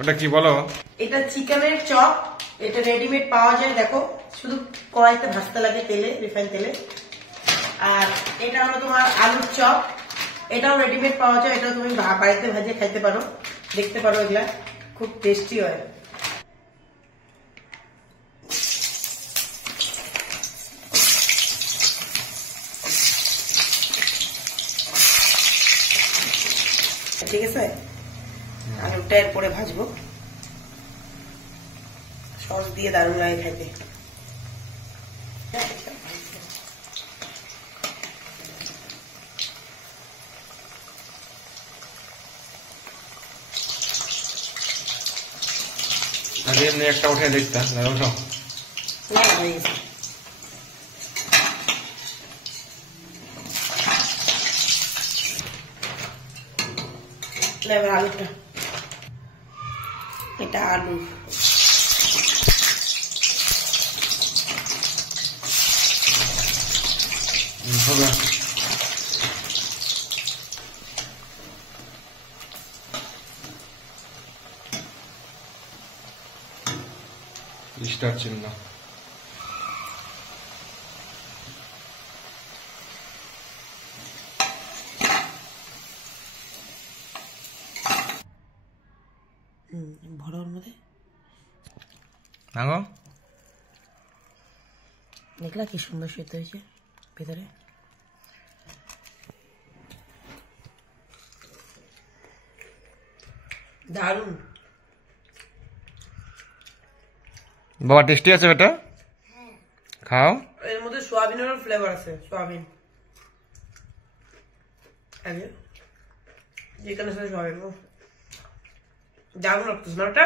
ওটা কি বলো? এটা চিকেনের চপ, এটা রেডিমেড পাওয়া যায়, দেখো শুধু কড়াইতে ভাজতে লাগে তেলে, রিফাইন তেলে। আর এটা হলো তোমার আলুর চপ, এটাও রেডিমেড পাওয়া যায়, এটাও তুমি বাড়িতে ভাজে খাইতে পারো, দেখতে পারো, এগুলা খুব টেস্টি হয়। ঠিক আছে, আলুটা এরপরে ভাজবো, সস দিয়ে দারুণ লাগে খাইতে। আগে এমনি একটা উঠে দেখতাম, ওঠাও। না হয়ে গেছে। এবার আলুটা, এটা আলু, হবে স্টার চিহ্ন। ভরার মধ্যে নাগো দেখলা কি সুন্দর সেদ্ধ হয়েছে ভেতরে। দারুন বাবা, টেস্টি আছে বেটা, খাও। এর মধ্যে সোয়াবিনেরও ফ্লেভার আছে, সোয়াবিন আগে যেখানে সাথে সোয়াবিন, দারুন লাগতেছে না ওটা।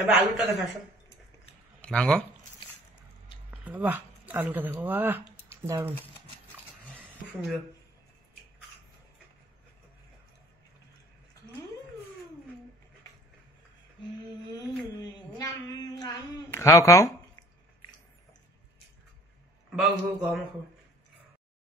এবার আলুটা দেখাস নাগো, বাহ, আলুটা দেখো, বাহ দারুন, খুব সুন্দর। খাও খাও। বাবু গরম খাও।